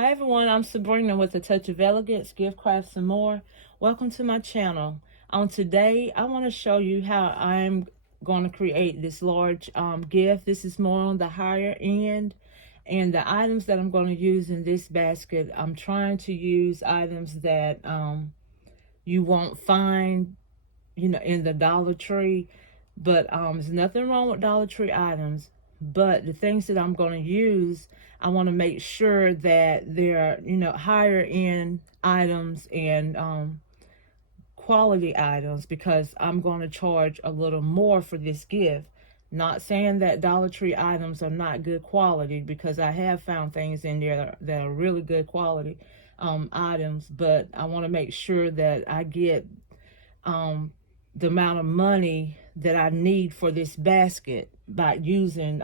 Hi everyone, I'm Sabrina with A Touch of Elegance, Gift Crafts and More. Welcome to my channel. On today, I want to show you how I'm going to create this large gift. This is more on the higher end. And the items that I'm going to use in this basket, I'm trying to use items that you won't find, in the Dollar Tree. But there's nothing wrong with Dollar Tree items. But the things that I'm going to use, I want to make sure that they're, higher end items and quality items, because I'm going to charge a little more for this gift. Not saying that Dollar Tree items are not good quality, because I have found things in there that are really good quality items, but I want to make sure that I get the amount of money that I need for this basket by using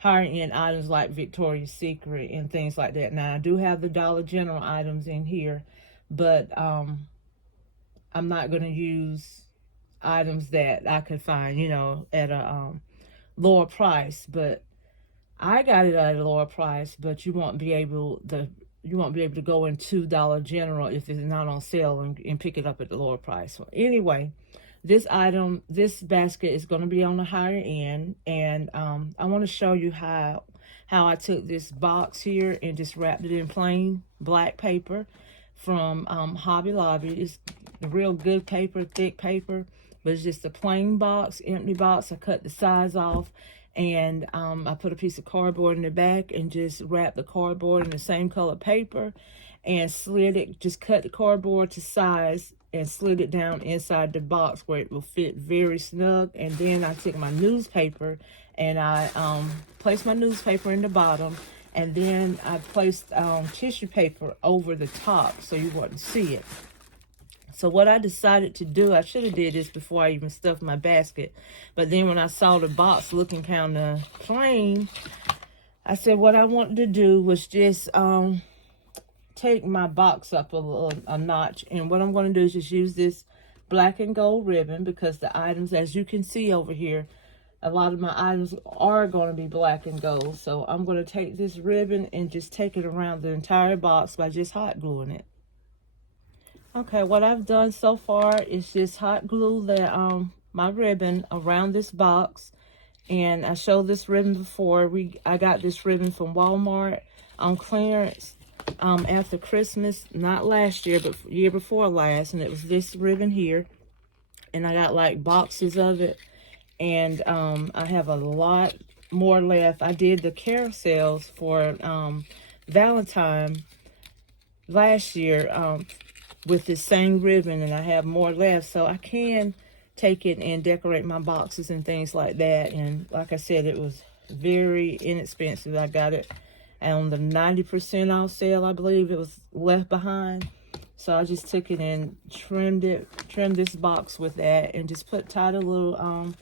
higher end items like Victoria's Secret and things like that. Now I do have the Dollar General items in here, but I'm not going to use items that I could find, at a lower price. But I got it at a lower price, but you won't be able to go into Dollar General if it's not on sale and pick it up at the lower price. So anyway, this basket is going to be on the higher end, and I want to show you how I took this box here and just wrapped it in plain black paper from Hobby Lobby. It's real good paper, thick paper, but it's just a plain box, empty box. I cut the size off, and I put a piece of cardboard in the back and just wrapped the cardboard in the same color paper and just cut the cardboard to size and slid it down inside the box where it will fit very snug. And then I took my newspaper and I placed my newspaper in the bottom, and then I placed tissue paper over the top so you wouldn't see it. So what I decided to do, I should have did this before I even stuffed my basket, but then when I saw the box looking kind of plain, I said what I wanted to do was just take my box up a notch. And what I'm going to do is just use this black and gold ribbon, because the items, as you can see over here, a lot of my items are going to be black and gold. So I'm going to take this ribbon and just take it around the entire box by just hot gluing it. Okay, what I've done so far is just hot glue my ribbon around this box. And I showed this ribbon before. I got this ribbon from Walmart on clearance after Christmas, not last year, but year before last. And it was this ribbon here. And I got like boxes of it. And I have a lot more left. I did the carousels for Valentine last year with this same ribbon, and I have more left, so I can take it and decorate my boxes and things like that. And like I said, it was very inexpensive. I got it on the 90% off sale, I believe it was left behind. So I just took it and trimmed this box with that, and just tied a little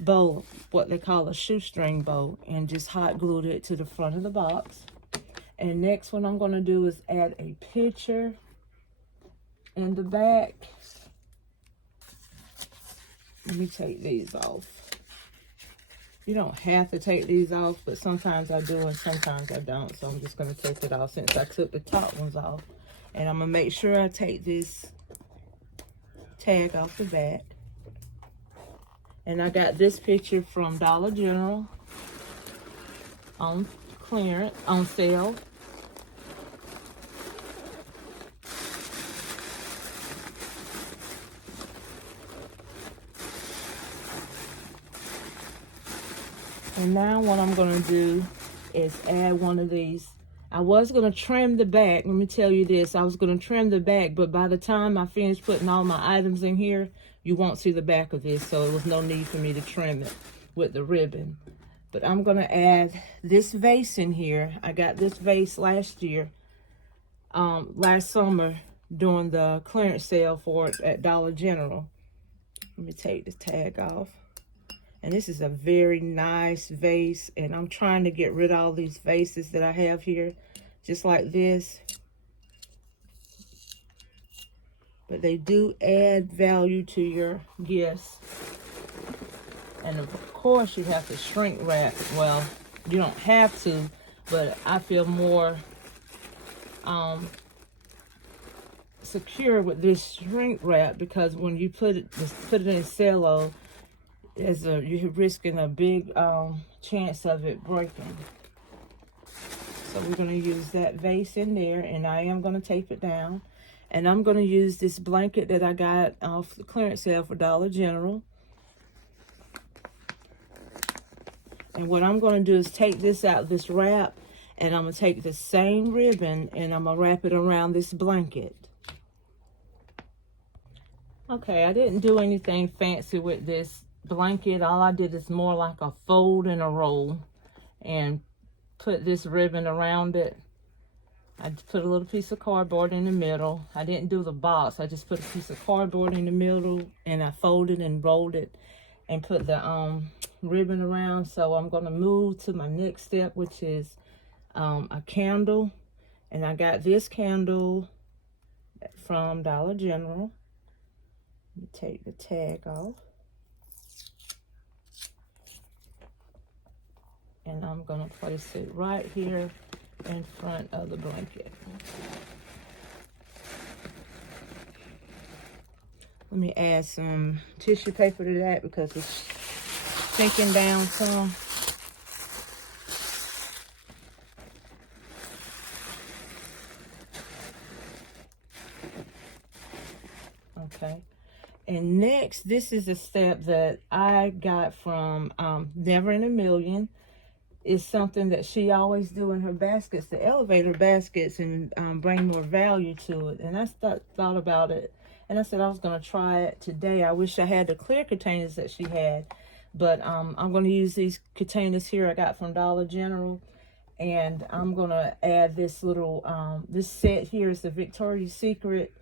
bow, what they call a shoestring bow, and just hot glued it to the front of the box. And next, what I'm going to do is add a picture in the back. Let me take these off. You don't have to take these off, but sometimes I do and sometimes I don't. So I'm just going to take it off since I took the top ones off. And I'm going to make sure I take this tag off the back. And I got this picture from Dollar General on clearance, on sale. And now what I'm going to do is add one of these. I was going to trim the back. Let me tell you this. I was going to trim the back, but by the time I finished putting all my items in here, you won't see the back of this. So it was no need for me to trim it with the ribbon. But I'm going to add this vase in here. I got this vase last summer during the clearance sale for it at Dollar General. Let me take the tag off. And this is a very nice vase, and I'm trying to get rid of all these vases that I have here, just like this. But they do add value to your gifts. And of course, you have to shrink wrap. Well, you don't have to, but I feel more secure with this shrink wrap, because when you put it in cello, you're risking a big chance of it breaking. So we're going to use that vase in there, and I am going to tape it down. And I'm going to use this blanket that I got off the clearance sale for Dollar General. And what I'm going to do is take this out, this wrap, and I'm going to take the same ribbon and I'm going to wrap it around this blanket. Okay, I didn't do anything fancy with this blanket. All I did is more like a fold and a roll, and put this ribbon around it. I just put a little piece of cardboard in the middle. I didn't do the box. I just put a piece of cardboard in the middle, and I folded and rolled it and put the ribbon around. So I'm going to move to my next step, which is a candle. And I got this candle from Dollar General. Let me take the tag off. And I'm going to place it right here in front of the blanket. Let me add some tissue paper to that because it's sinking down some. Okay. And next, this is a step that I got from Never in a Million. It's something that she always do in her baskets, the elevator baskets, and bring more value to it. And I thought about it, and I said I was going to try it today. I wish I had the clear containers that she had, but I'm going to use these containers here I got from Dollar General, and I'm going to add this little, this set here is the Victoria's Secret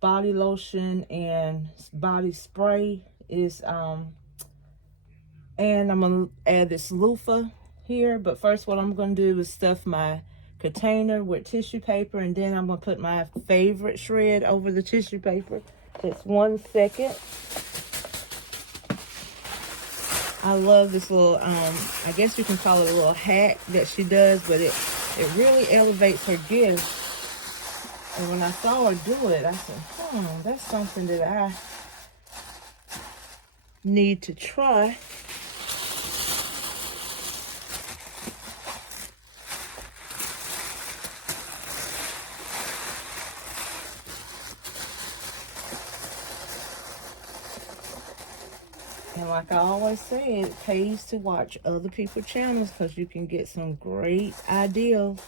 body lotion and body spray is and I'm gonna add this loofah here. But first, what I'm gonna do is stuff my container with tissue paper, and then I'm gonna put my favorite shred over the tissue paper. Just 1 second. I love this little I guess you can call it a little hack that she does, but it really elevates her gift. And when I saw her do it, I said, that's something that I need to try. And like I always say, it pays to watch other people's channels because you can get some great ideas.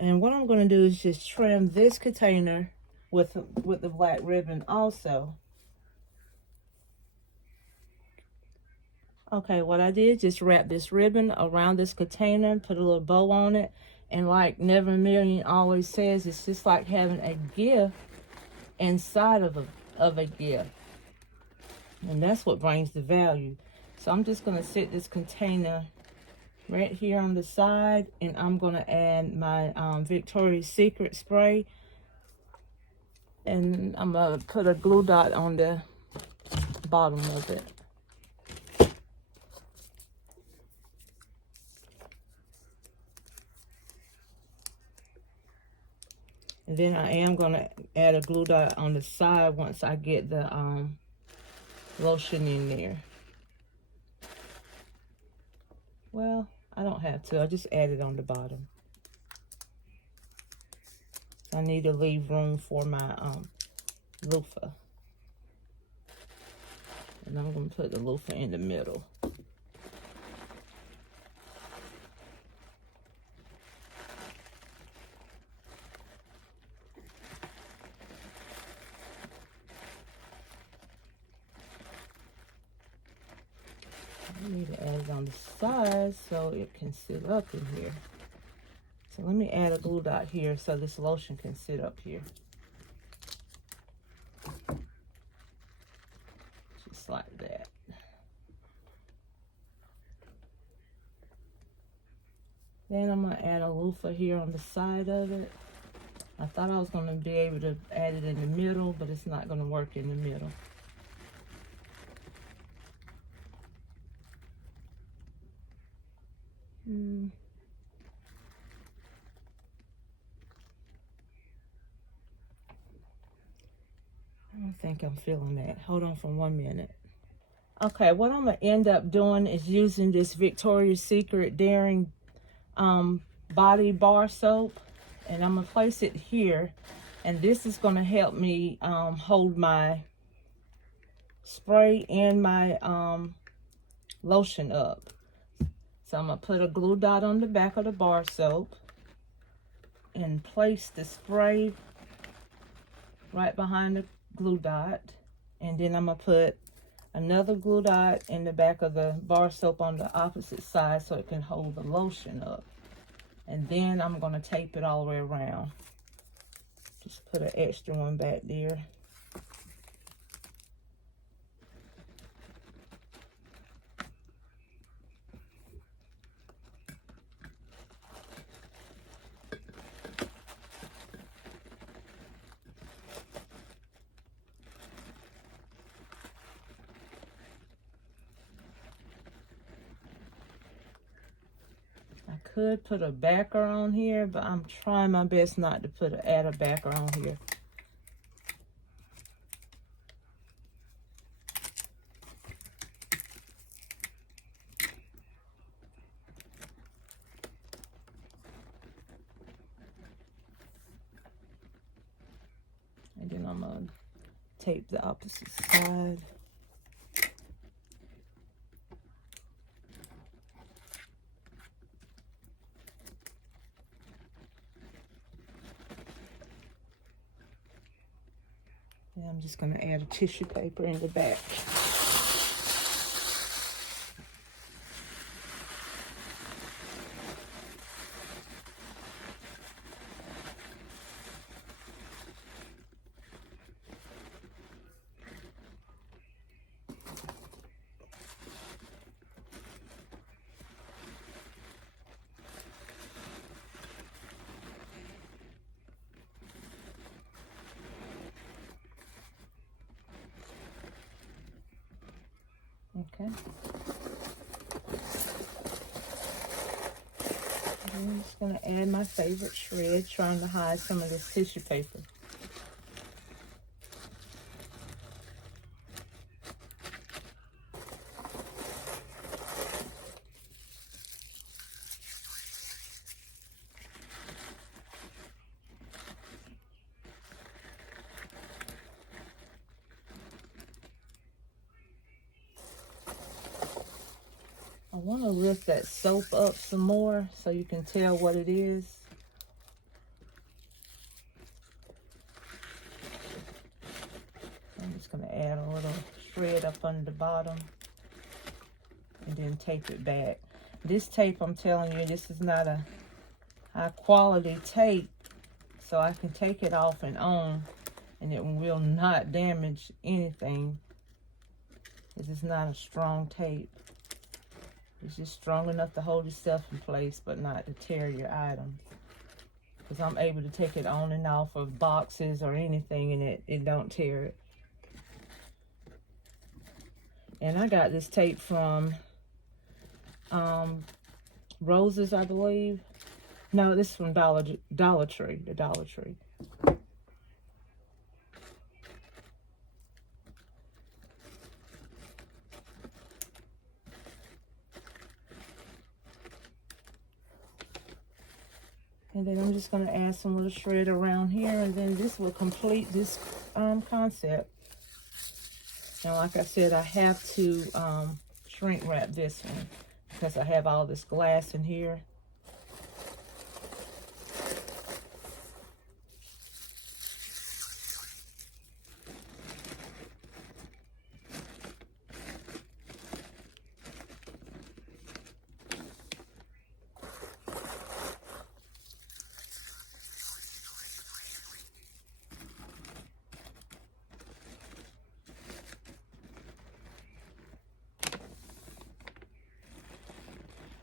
And what I'm going to do is just trim this container with the black ribbon also. Okay, what I did, just wrap this ribbon around this container, put a little bow on it. And like Never in a Million always says, it's just like having a gift inside of a gift. And that's what brings the value. So I'm just going to set this container right here on the side, and I'm going to add my Victoria's Secret spray, and I'm going to put a glue dot on the bottom of it. And then I am going to add a glue dot on the side once I get the lotion in there. Well, I don't have to. I just add it on the bottom. I need to leave room for my loofah. And I'm going to put the loofah in the middle. I need to add it on the side so it can sit up in here. So let me add a glue dot here so this lotion can sit up here. Just like that. Then I'm going to add a loofah here on the side of it. I thought I was going to be able to add it in the middle, but it's not going to work in the middle. think I'm feeling that. Hold on for 1 minute. Okay, what I'm going to end up doing is using this Victoria's Secret Daring body bar soap. And I'm going to place it here. And this is going to help me hold my spray and my lotion up. So I'm going to put a glue dot on the back of the bar soap and place the spray right behind the glue dot. And then I'm going to put another glue dot in the back of the bar soap on the opposite side so it can hold the lotion up. And then I'm going to tape it all the way around. Just put an extra one back there. I could put a backer on here, but I'm trying my best not to add a backer on here. And then I'm going to tape the opposite side. And I'm just going to add a tissue paper in the back. Okay. I'm just going to add my favorite shred, trying to hide some of this tissue paper. I want to lift that soap up some more so you can tell what it is. I'm just going to add a little shred up under the bottom and then tape it back. This tape, I'm telling you, this is not a high quality tape, so I can take it off and on and it will not damage anything. This is not a strong tape. It's just strong enough to hold itself in place, but not to tear your item. Because I'm able to take it on and off of boxes or anything, and it don't tear it. And I got this tape from Roses, I believe. No, this is from Dollar Tree, the Dollar Tree. And then I'm just going to add some little shred around here, and then this will complete this concept. Now, like I said, I have to shrink wrap this one because I have all this glass in here.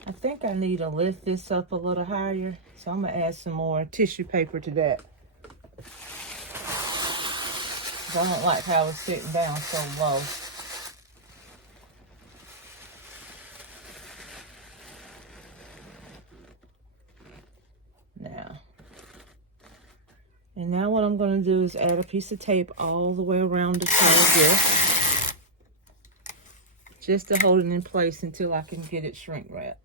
I think I need to lift this up a little higher, so I'm going to add some more tissue paper to that. I don't like how it's sitting down so low. And now what I'm going to do is add a piece of tape all the way around the side gift, just to hold it in place until I can get it shrink wrapped.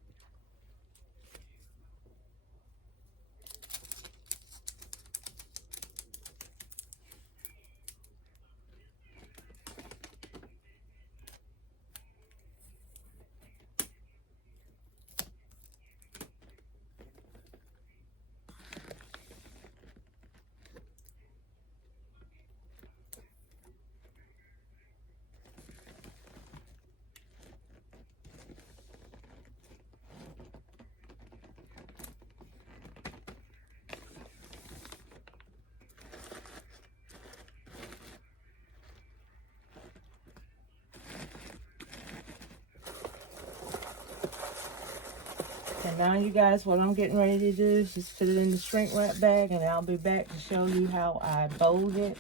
And now, you guys, what I'm getting ready to do is just put it in the shrink wrap bag, and I'll be back to show you how I bowled it.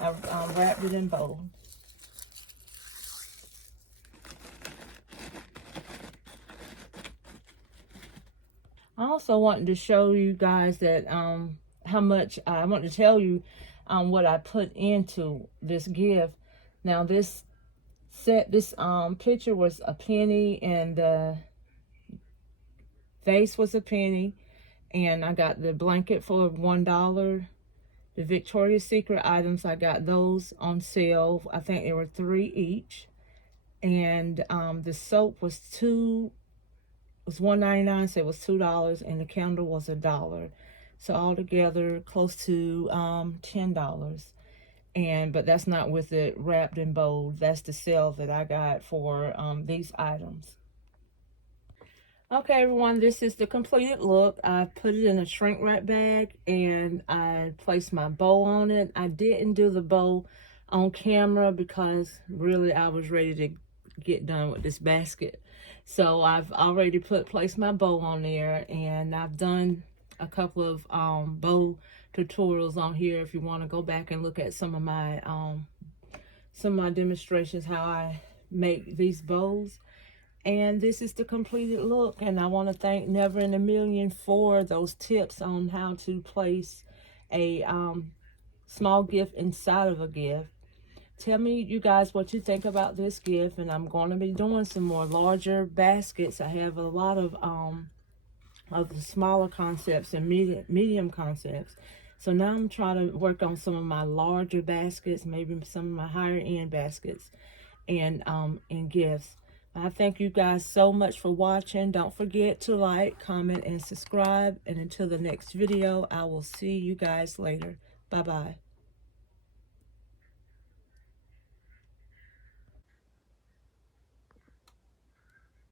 I wrapped it in bowl. I also wanted to show you guys that how much I want to tell you what I put into this gift. Now this picture was a penny, and the vase was a penny, and I got the blanket for $1. The Victoria's Secret items, I got those on sale. I think there were 3 each, and the soap was $1.99, so it was $2, and the candle was $1. So altogether close to $10. But that's not with it wrapped in bold. That's the sale that I got for these items. Okay, everyone, this is the completed look. I put it in a shrink wrap bag, and I placed my bow on it. I didn't do the bow on camera because really I was ready to get done with this basket. So I've already placed my bow on there, and I've done a couple of bow tutorials on here if you want to go back and look at some of my demonstrations how I make these bows. And this is the completed look, and I want to thank Never in a Million for those tips on how to place a small gift inside of a gift. Tell me, you guys, what you think about this gift, and I'm going to be doing some more larger baskets. I have a lot of the smaller concepts and medium concepts. So now I'm trying to work on some of my larger baskets, maybe some of my higher end baskets and gifts. I thank you guys so much for watching. Don't forget to like, comment, and subscribe. And until the next video, I will see you guys later. Bye-bye.